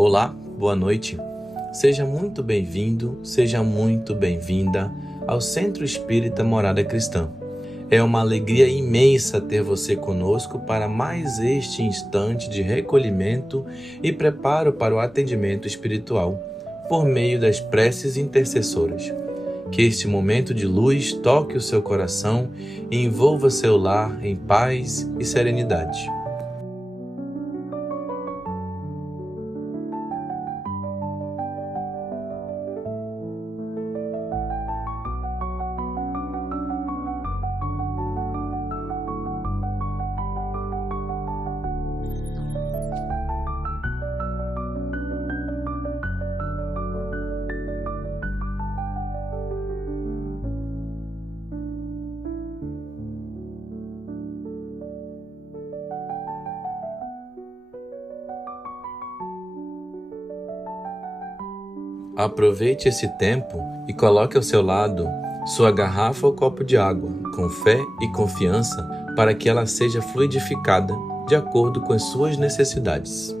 Olá, boa noite. Seja muito bem-vindo, seja muito bem-vinda ao Centro Espírita Morada Cristã. É uma alegria imensa ter você conosco para mais este instante de recolhimento e preparo para o atendimento espiritual, por meio das preces intercessoras. Que este momento de luz toque o seu coração e envolva seu lar em paz e serenidade. Aproveite esse tempo e coloque ao seu lado sua garrafa ou copo de água, com fé e confiança, para que ela seja fluidificada de acordo com as suas necessidades.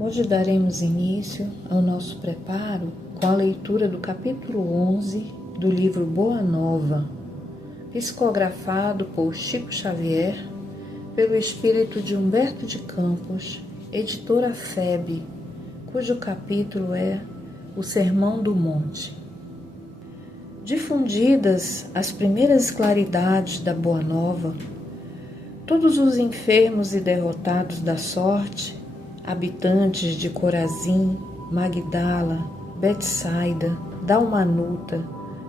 Hoje daremos início ao nosso preparo com a leitura do capítulo 11 do livro Boa Nova, psicografado por Chico Xavier, pelo espírito de Humberto de Campos, editora FEB, cujo capítulo é O Sermão do Monte. Difundidas as primeiras claridades da Boa Nova, todos os enfermos e derrotados da sorte, habitantes de Corazim, Magdala, Betsaida, Dalmanuta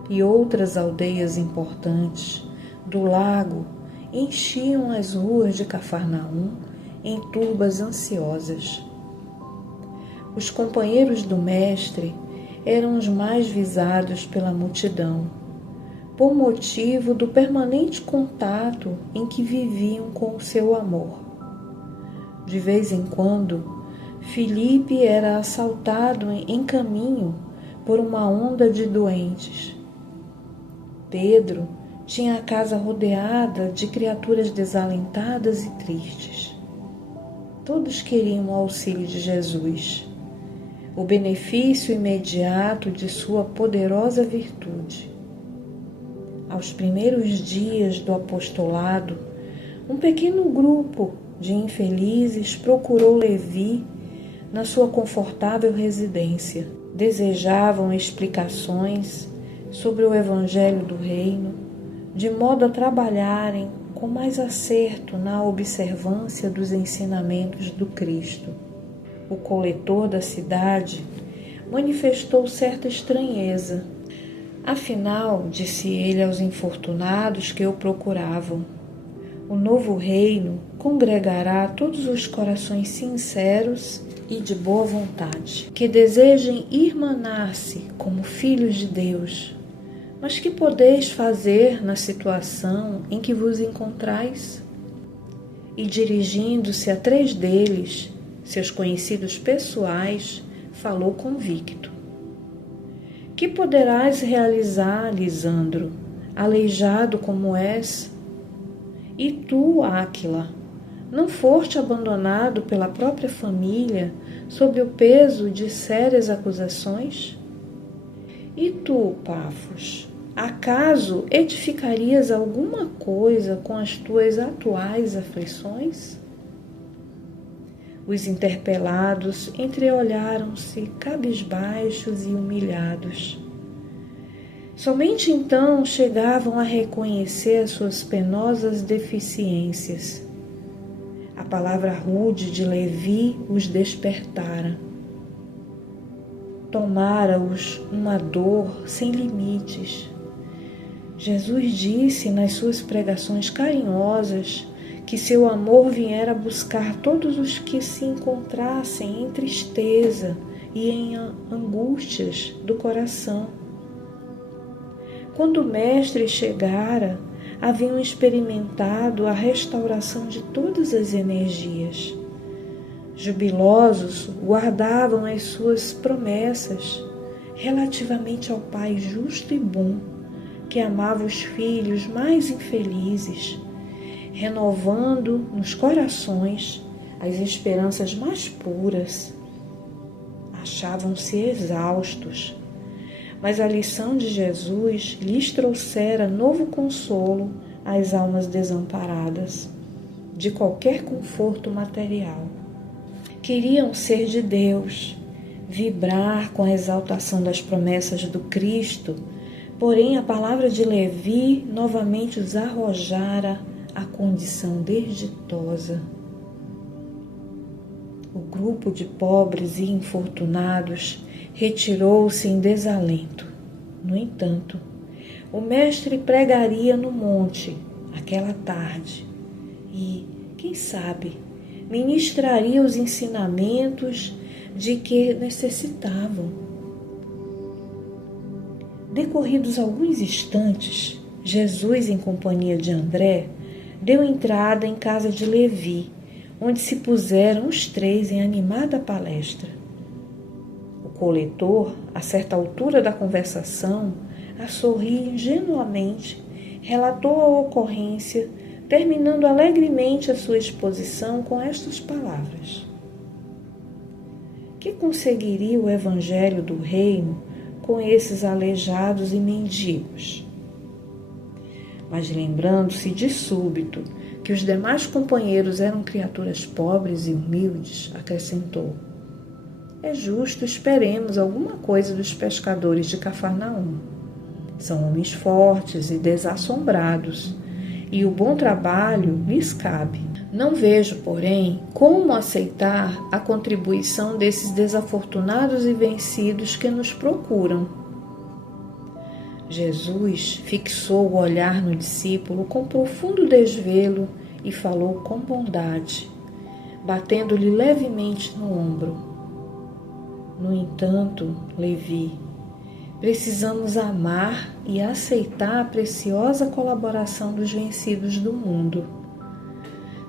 e outras aldeias importantes do lago enchiam as ruas de Cafarnaum em turbas ansiosas. Os companheiros do mestre eram os mais visados pela multidão, por motivo do permanente contato em que viviam com o seu amor. De vez em quando, Filipe era assaltado em caminho por uma onda de doentes. Pedro tinha a casa rodeada de criaturas desalentadas e tristes. Todos queriam o auxílio de Jesus, o benefício imediato de sua poderosa virtude. Aos primeiros dias do apostolado, um pequeno grupo de infelizes procurou Levi na sua confortável residência. Desejavam explicações sobre o Evangelho do Reino, de modo a trabalharem com mais acerto na observância dos ensinamentos do Cristo. O coletor da cidade manifestou certa estranheza. Afinal, disse ele aos infortunados que o procuravam, o novo reino congregará todos os corações sinceros e de boa vontade, que desejem irmanar-se como filhos de Deus. Mas que podeis fazer na situação em que vos encontrais? E dirigindo-se a 3 deles, seus conhecidos pessoais, falou convicto. Que poderás realizar, Lisandro, aleijado como és? E tu, Áquila, não foste abandonado pela própria família sob o peso de sérias acusações? E tu, Pafos, acaso edificarias alguma coisa com as tuas atuais aflições? Os interpelados entreolharam-se cabisbaixos e humilhados. Somente então chegavam a reconhecer as suas penosas deficiências. A palavra rude de Levi os despertara. Tomara-os uma dor sem limites. Jesus disse nas suas pregações carinhosas que seu amor viera buscar todos os que se encontrassem em tristeza e em angústias do coração. Quando o Mestre chegara, haviam experimentado a restauração de todas as energias. Jubilosos, guardavam as suas promessas relativamente ao Pai justo e bom, que amava os filhos mais infelizes, renovando nos corações as esperanças mais puras. Achavam-se exaustos, mas a lição de Jesus lhes trouxera novo consolo às almas desamparadas, de qualquer conforto material. Queriam ser de Deus, vibrar com a exaltação das promessas do Cristo, porém a palavra de Levi novamente os arrojara à condição desditosa. O grupo de pobres e infortunados retirou-se em desalento. No entanto, o Mestre pregaria no monte aquela tarde e, quem sabe, ministraria os ensinamentos de que necessitavam. Decorridos alguns instantes, Jesus, em companhia de André, deu entrada em casa de Levi, onde se puseram os três em animada palestra. O coletor, a certa altura da conversação, a sorrir ingenuamente, relatou a ocorrência, terminando alegremente a sua exposição com estas palavras: que conseguiria o Evangelho do Reino com esses aleijados e mendigos? Mas lembrando-se de súbito que os demais companheiros eram criaturas pobres e humildes, acrescentou: é justo esperemos alguma coisa dos pescadores de Cafarnaum. São homens fortes e desassombrados, e o bom trabalho lhes cabe. Não vejo, porém, como aceitar a contribuição desses desafortunados e vencidos que nos procuram. Jesus fixou o olhar no discípulo com profundo desvelo e falou com bondade, batendo-lhe levemente no ombro. No entanto, Levi, precisamos amar e aceitar a preciosa colaboração dos vencidos do mundo.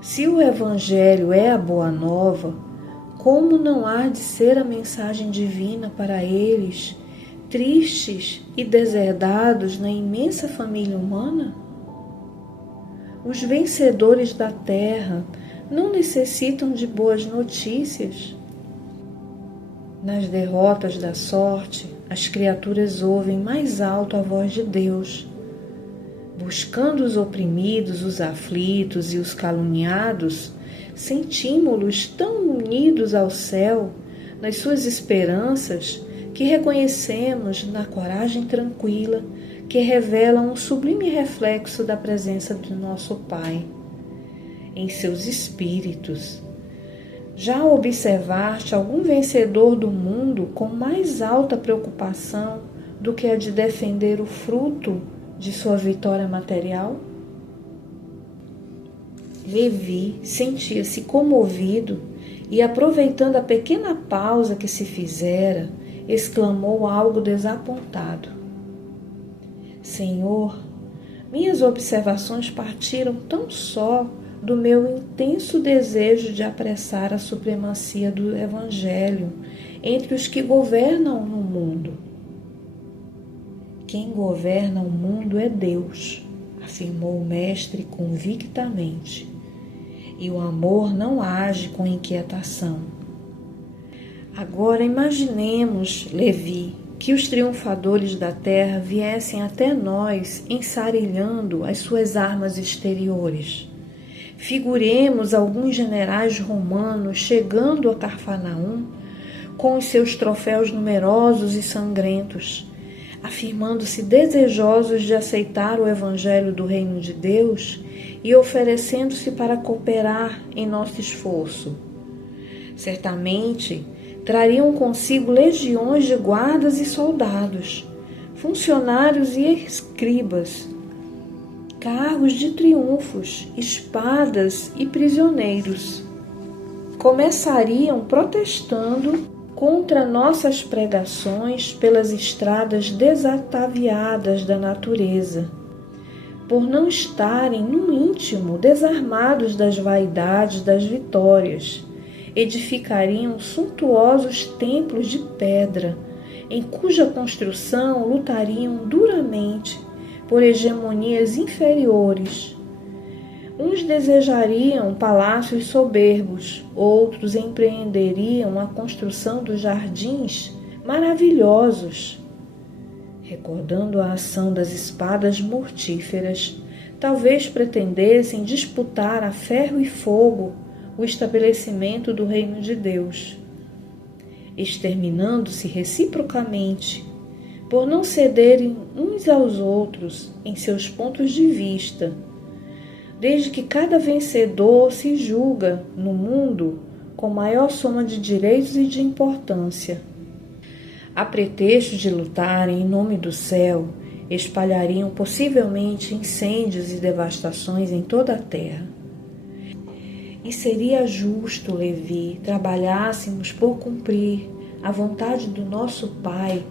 Se o Evangelho é a boa nova, como não há de ser a mensagem divina para eles, tristes e deserdados na imensa família humana? Os vencedores da terra não necessitam de boas notícias. Nas derrotas da sorte, as criaturas ouvem mais alto a voz de Deus. Buscando os oprimidos, os aflitos e os caluniados, sentimos-los tão unidos ao céu, nas suas esperanças, que reconhecemos na coragem tranquila que revela um sublime reflexo da presença do nosso Pai em seus espíritos. Já observaste algum vencedor do mundo com mais alta preocupação do que a de defender o fruto de sua vitória material? Levi sentia-se comovido e, aproveitando a pequena pausa que se fizera, exclamou algo desapontado: Senhor, minhas observações partiram tão só do meu intenso desejo de apressar a supremacia do Evangelho entre os que governam no mundo. Quem governa o mundo é Deus, afirmou o Mestre convictamente, e o amor não age com inquietação. Agora imaginemos, Levi, que os triunfadores da terra viessem até nós ensarilhando as suas armas exteriores. Figuremos alguns generais romanos chegando a Cafarnaum com os seus troféus numerosos e sangrentos, afirmando-se desejosos de aceitar o evangelho do reino de Deus e oferecendo-se para cooperar em nosso esforço. Certamente, trariam consigo legiões de guardas e soldados, funcionários e escribas, carros de triunfos, espadas e prisioneiros. Começariam protestando contra nossas pregações pelas estradas desataviadas da natureza, por não estarem no íntimo desarmados das vaidades das vitórias. Edificariam suntuosos templos de pedra, em cuja construção lutariam duramente por hegemonias inferiores. Uns desejariam palácios soberbos, outros empreenderiam a construção dos jardins maravilhosos. Recordando a ação das espadas mortíferas, talvez pretendessem disputar a ferro e fogo o estabelecimento do reino de Deus, exterminando-se reciprocamente, por não cederem uns aos outros em seus pontos de vista, desde que cada vencedor se julga no mundo com maior soma de direitos e de importância. A pretexto de lutarem em nome do céu, espalhariam possivelmente incêndios e devastações em toda a terra. E seria justo, Levi, trabalhássemos por cumprir a vontade do nosso Pai,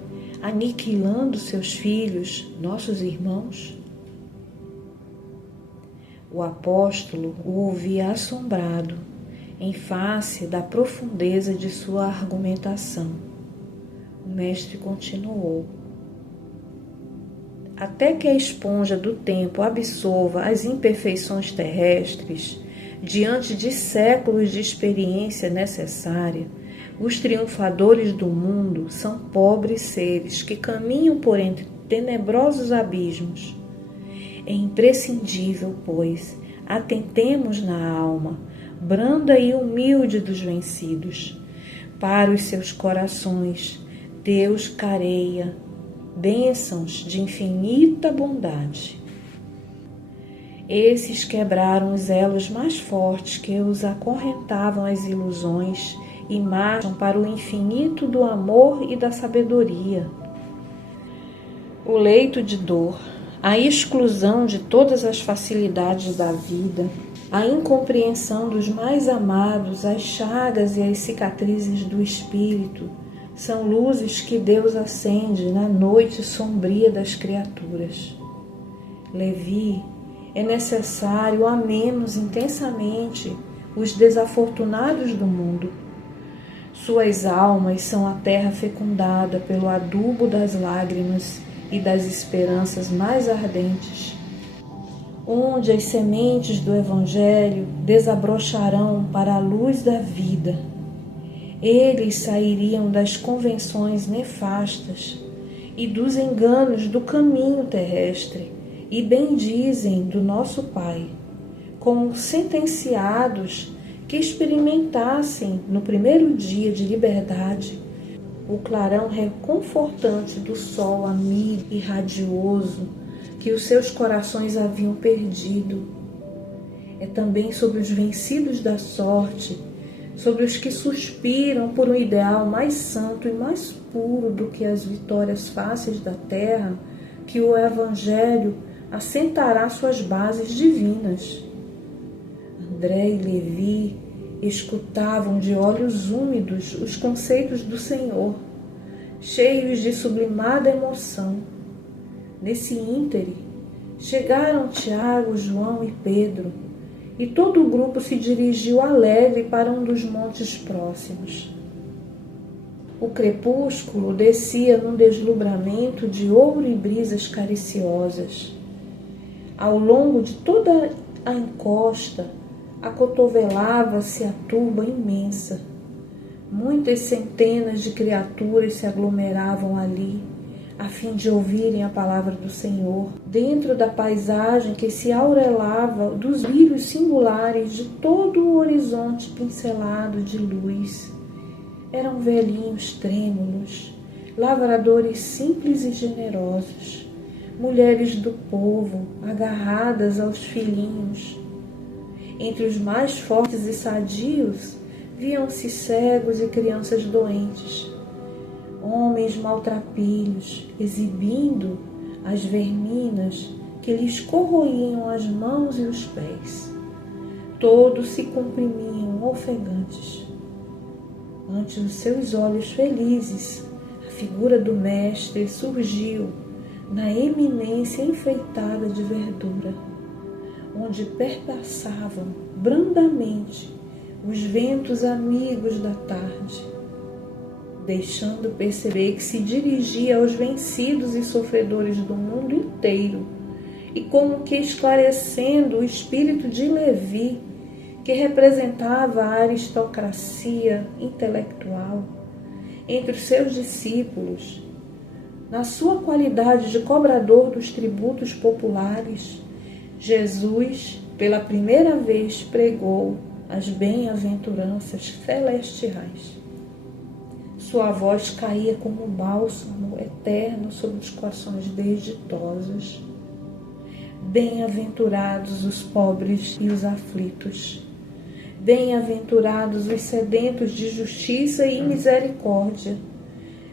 aniquilando seus filhos, nossos irmãos? O apóstolo o ouvia assombrado, em face da profundeza de sua argumentação. O mestre continuou: até que a esponja do tempo absorva as imperfeições terrestres, diante de séculos de experiência necessária, os triunfadores do mundo são pobres seres que caminham por entre tenebrosos abismos. É imprescindível, pois, atentemos na alma, branda e humilde dos vencidos. Para os seus corações, Deus careia bênçãos de infinita bondade. Esses quebraram os elos mais fortes que os acorrentavam às ilusões e marcham para o infinito do amor e da sabedoria. O leito de dor, a exclusão de todas as facilidades da vida, a incompreensão dos mais amados, as chagas e as cicatrizes do espírito, são luzes que Deus acende na noite sombria das criaturas. Levi, é necessário amemos intensamente os desafortunados do mundo. Suas almas são a terra fecundada pelo adubo das lágrimas e das esperanças mais ardentes, onde as sementes do Evangelho desabrocharão para a luz da vida. Eles sairiam das convenções nefastas e dos enganos do caminho terrestre e bendizem do nosso Pai, como sentenciados que experimentassem no primeiro dia de liberdade o clarão reconfortante do sol amigo e radioso que os seus corações haviam perdido. É também sobre os vencidos da sorte, sobre os que suspiram por um ideal mais santo e mais puro do que as vitórias fáceis da terra, que o Evangelho assentará suas bases divinas. André e Levi escutavam de olhos úmidos os conceitos do Senhor, cheios de sublimada emoção. Nesse íntere, chegaram Tiago, João e Pedro, e todo o grupo se dirigiu alegre para um dos montes próximos. O crepúsculo descia num deslumbramento de ouro e brisas cariciosas. Ao longo de toda a encosta, acotovelava-se a turba imensa. Muitas centenas de criaturas se aglomeravam ali, a fim de ouvirem a palavra do Senhor, dentro da paisagem que se aurelava dos brilhos singulares de todo o horizonte pincelado de luz. Eram velhinhos trêmulos, lavradores simples e generosos, mulheres do povo agarradas aos filhinhos. Entre os mais fortes e sadios, viam-se cegos e crianças doentes, homens maltrapilhos, exibindo as verminas que lhes corroíam as mãos e os pés. Todos se comprimiam ofegantes. Ante os seus olhos felizes, a figura do Mestre surgiu na eminência enfeitada de verdura, onde perpassavam brandamente os ventos amigos da tarde, deixando perceber que se dirigia aos vencidos e sofredores do mundo inteiro, e como que esclarecendo o espírito de Levi, que representava a aristocracia intelectual entre os seus discípulos, na sua qualidade de cobrador dos tributos populares, Jesus, pela primeira vez, pregou as bem-aventuranças celestiais. Sua voz caía como um bálsamo eterno sobre os corações desditosos. Bem-aventurados os pobres e os aflitos. Bem-aventurados os sedentos de justiça e misericórdia.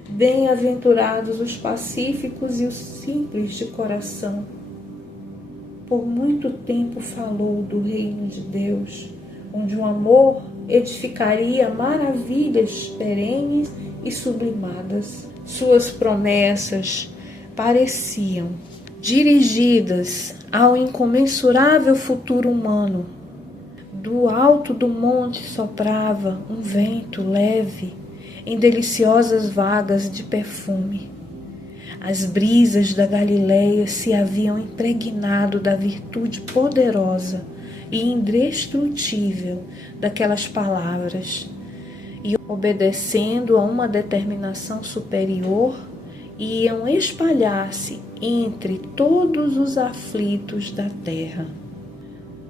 Bem-aventurados os pacíficos e os simples de coração. Por muito tempo falou do reino de Deus, onde o amor edificaria maravilhas perenes e sublimadas. Suas promessas pareciam dirigidas ao incomensurável futuro humano. Do alto do monte soprava um vento leve, em deliciosas vagas de perfume. As brisas da Galileia se haviam impregnado da virtude poderosa e indestrutível daquelas palavras, e, obedecendo a uma determinação superior, iam espalhar-se entre todos os aflitos da terra.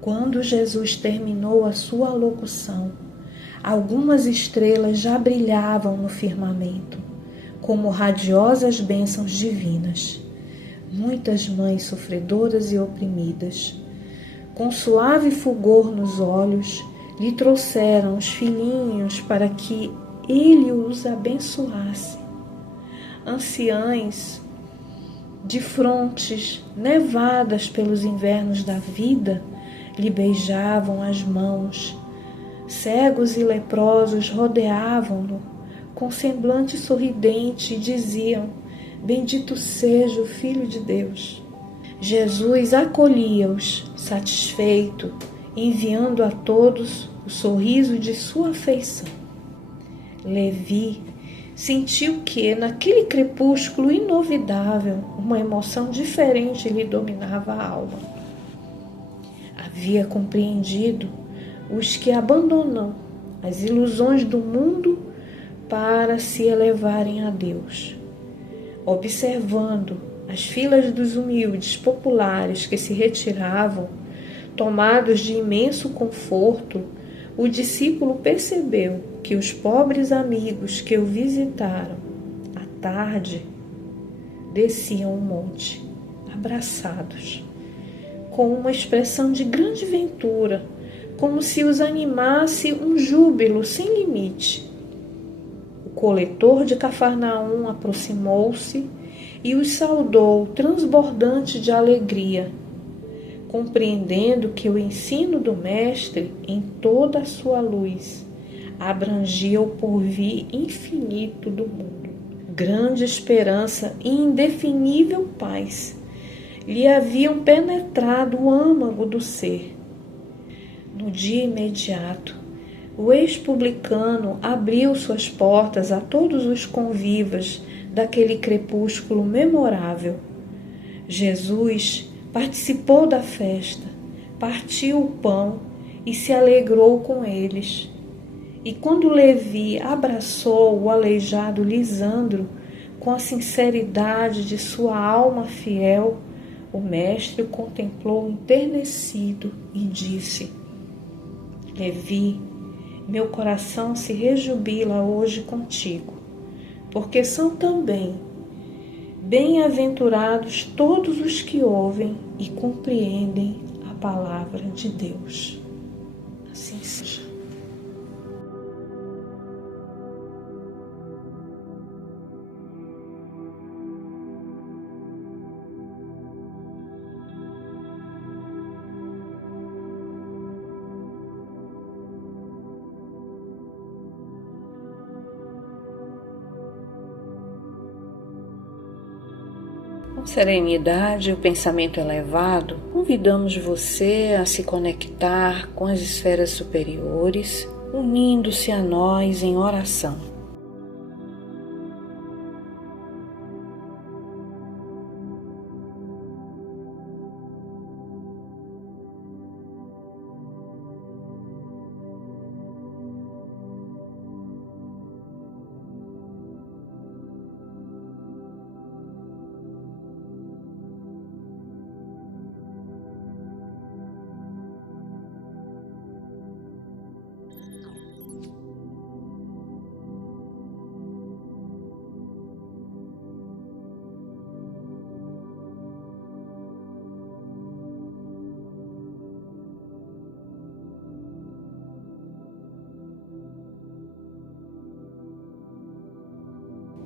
Quando Jesus terminou a sua locução, algumas estrelas já brilhavam no firmamento, como radiosas bênçãos divinas. Muitas mães sofredoras e oprimidas, com suave fulgor nos olhos, lhe trouxeram os filhinhos para que ele os abençoasse. Anciãs de frontes nevadas pelos invernos da vida lhe beijavam as mãos. Cegos e leprosos rodeavam-no com semblante sorridente e diziam: bendito seja o Filho de Deus. Jesus acolhia-os, satisfeito, enviando a todos o sorriso de sua afeição. Levi sentiu que, naquele crepúsculo inovidável, uma emoção diferente lhe dominava a alma. Havia compreendido os que abandonam as ilusões do mundo para se elevarem a Deus. Observando as filas dos humildes populares que se retiravam, tomados de imenso conforto, o discípulo percebeu que os pobres amigos que o visitaram à tarde desciam o monte, abraçados, com uma expressão de grande ventura, como se os animasse um júbilo sem limite. O coletor de Cafarnaum aproximou-se e os saudou transbordante de alegria, compreendendo que o ensino do Mestre, em toda a sua luz, abrangia o porvir infinito do mundo. Grande esperança e indefinível paz lhe haviam penetrado o âmago do ser. No dia imediato, o ex-publicano abriu suas portas a todos os convivas daquele crepúsculo memorável. Jesus participou da festa, partiu o pão e se alegrou com eles. E quando Levi abraçou o aleijado Lisandro, com a sinceridade de sua alma fiel, o mestre o contemplou enternecido e disse: Levi, meu coração se rejubila hoje contigo, porque são também bem-aventurados todos os que ouvem e compreendem a palavra de Deus. Assim seja. Com serenidade e o pensamento elevado, convidamos você a se conectar com as esferas superiores, unindo-se a nós em oração.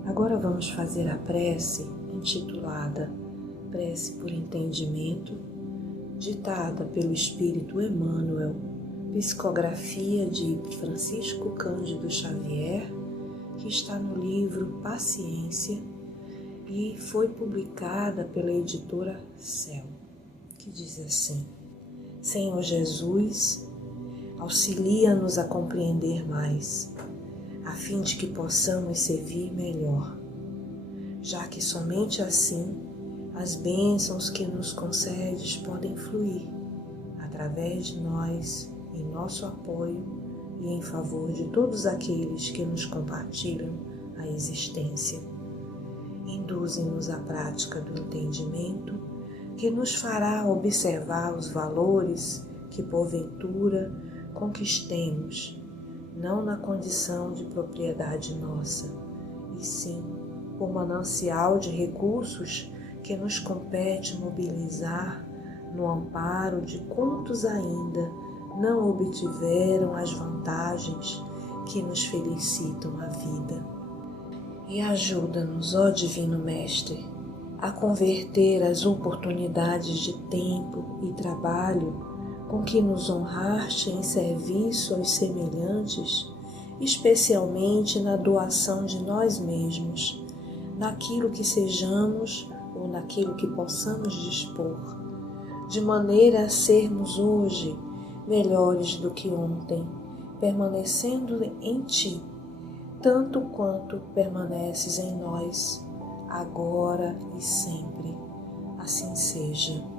Agora vamos fazer a prece intitulada Prece por Entendimento, ditada pelo Espírito Emmanuel, psicografia de Francisco Cândido Xavier, que está no livro Paciência e foi publicada pela editora Céu, que diz assim: Senhor Jesus, auxilia-nos a compreender mais, a fim de que possamos servir melhor, já que somente assim as bênçãos que nos concedes podem fluir através de nós, em nosso apoio e em favor de todos aqueles que nos compartilham a existência. Induze-nos à prática do entendimento, que nos fará observar os valores que porventura conquistemos, não na condição de propriedade nossa, e sim por manancial de recursos que nos compete mobilizar no amparo de quantos ainda não obtiveram as vantagens que nos felicitam a vida. E ajuda-nos, ó Divino Mestre, a converter as oportunidades de tempo e trabalho com que nos honraste em serviço aos semelhantes, especialmente na doação de nós mesmos, naquilo que sejamos ou naquilo que possamos dispor, de maneira a sermos hoje melhores do que ontem, permanecendo em Ti, tanto quanto permaneces em nós, agora e sempre. Assim seja.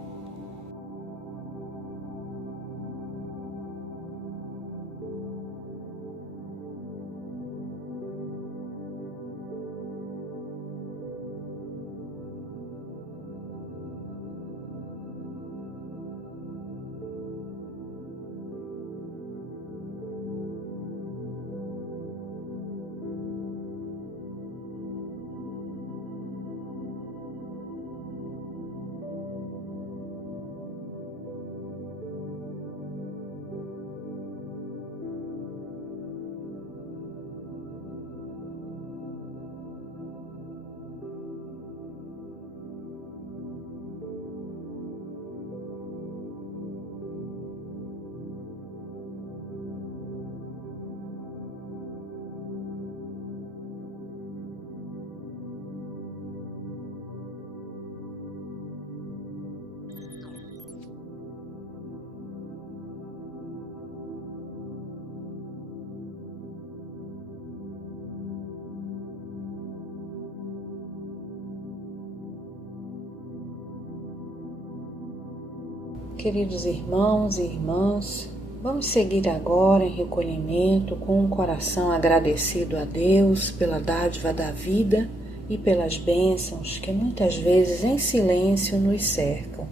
Queridos irmãos e irmãs, vamos seguir agora em recolhimento com um coração agradecido a Deus pela dádiva da vida e pelas bênçãos que muitas vezes em silêncio nos cercam.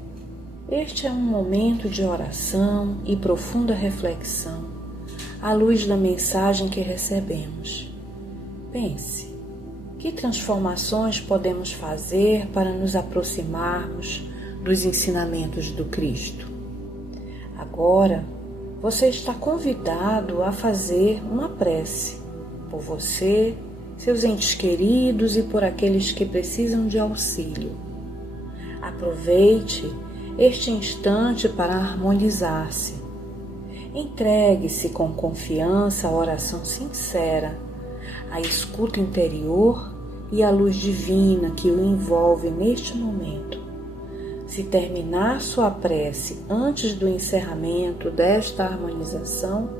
Este é um momento de oração e profunda reflexão, à luz da mensagem que recebemos. Pense, que transformações podemos fazer para nos aproximarmos dos ensinamentos do Cristo? Agora, você está convidado a fazer uma prece por você, seus entes queridos e por aqueles que precisam de auxílio. Aproveite este instante para harmonizar-se. Entregue-se com confiança à oração sincera, à escuta interior e à luz divina que o envolve neste momento. Se terminar sua prece antes do encerramento desta harmonização,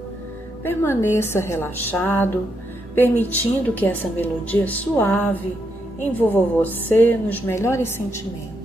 permaneça relaxado, permitindo que essa melodia suave envolva você nos melhores sentimentos.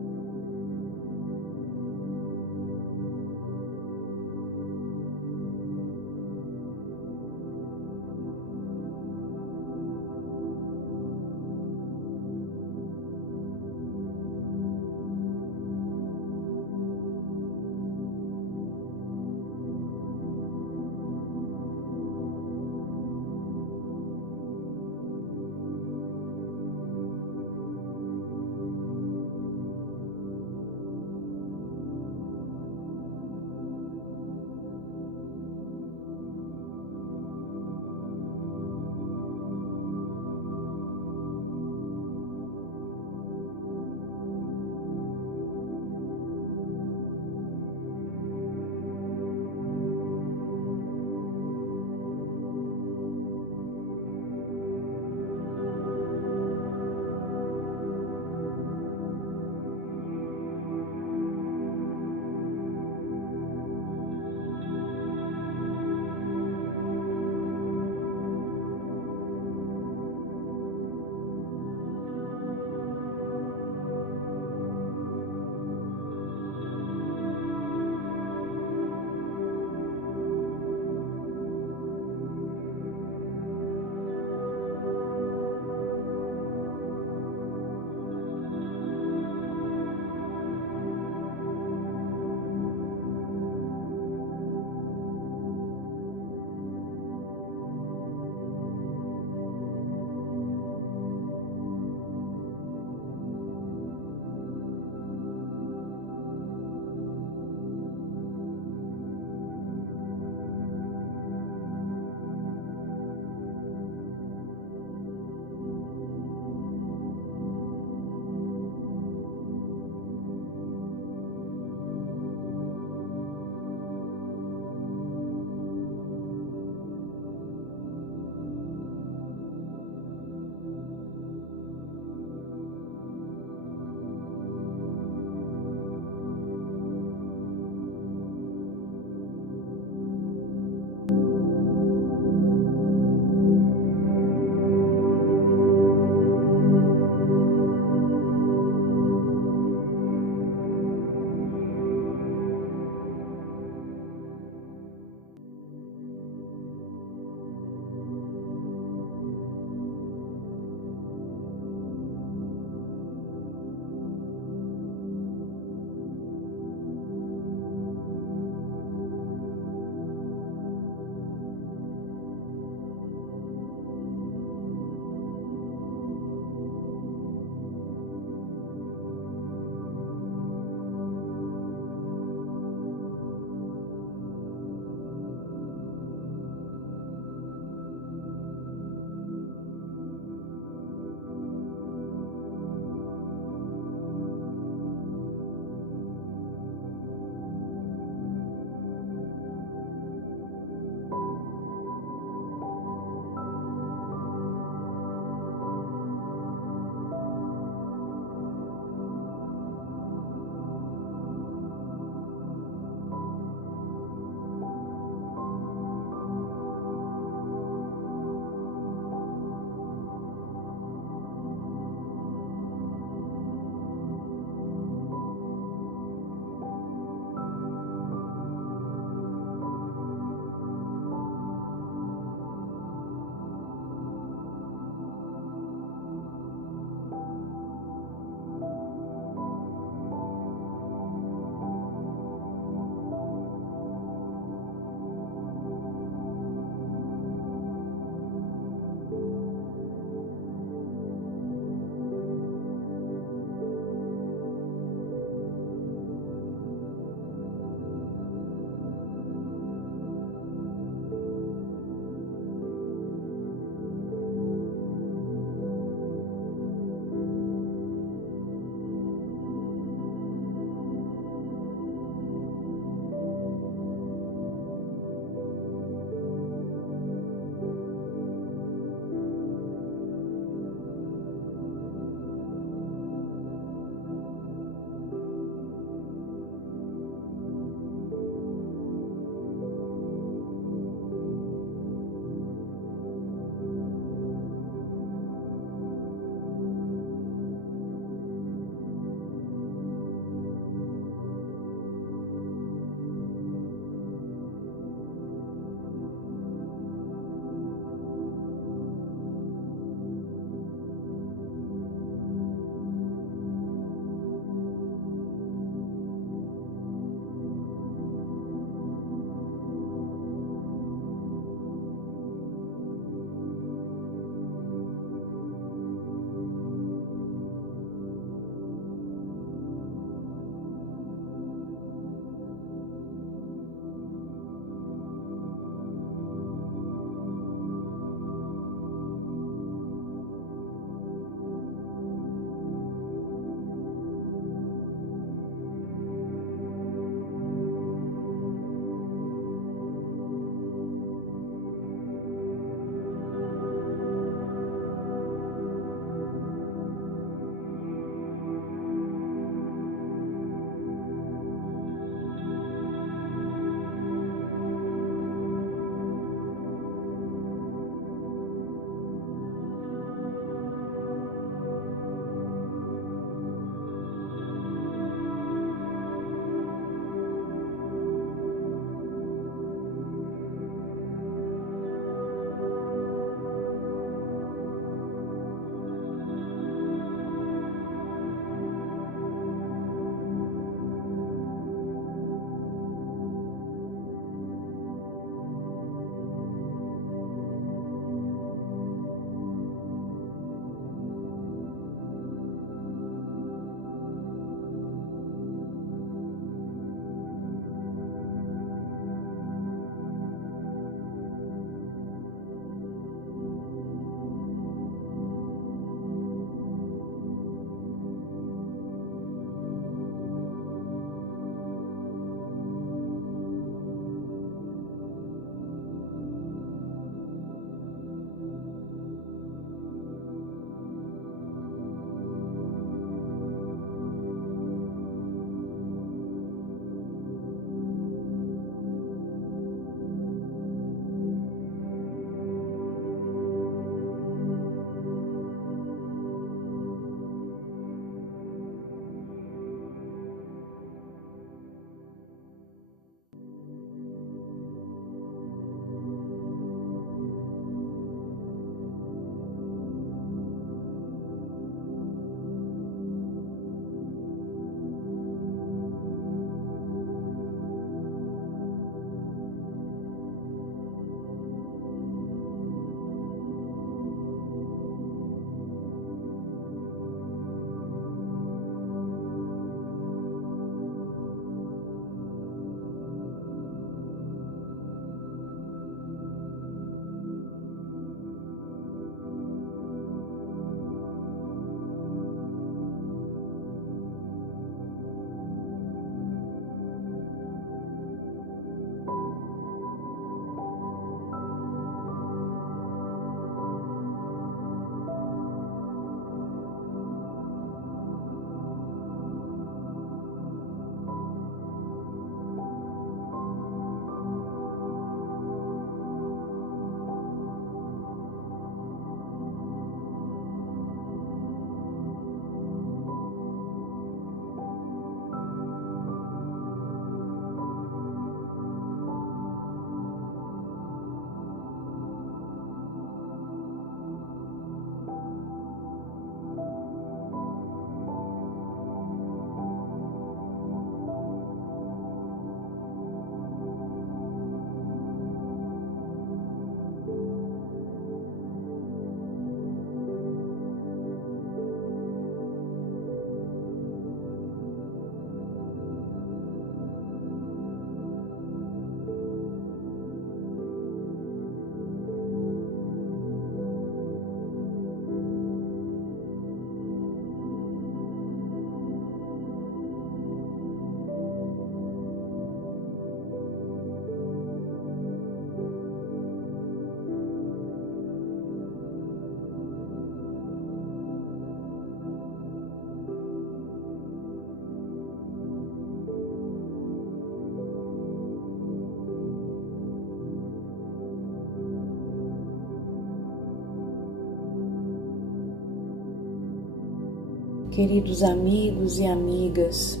Queridos amigos e amigas,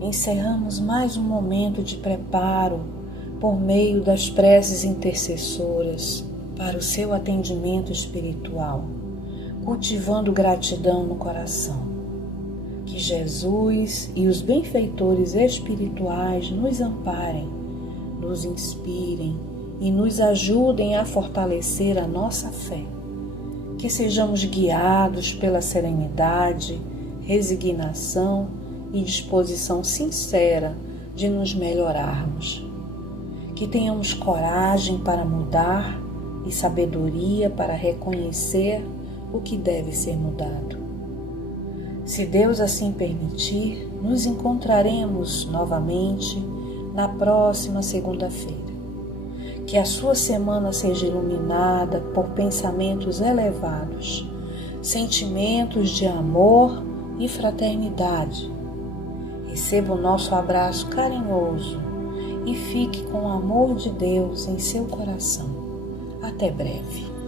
encerramos mais um momento de preparo por meio das preces intercessoras para o seu atendimento espiritual, cultivando gratidão no coração. Que Jesus e os benfeitores espirituais nos amparem, nos inspirem e nos ajudem a fortalecer a nossa fé. Que sejamos guiados pela serenidade, resignação e disposição sincera de nos melhorarmos. Que tenhamos coragem para mudar e sabedoria para reconhecer o que deve ser mudado. Se Deus assim permitir, nos encontraremos novamente na próxima segunda-feira. Que a sua semana seja iluminada por pensamentos elevados, sentimentos de amor e fraternidade. Receba o nosso abraço carinhoso e fique com o amor de Deus em seu coração. Até breve.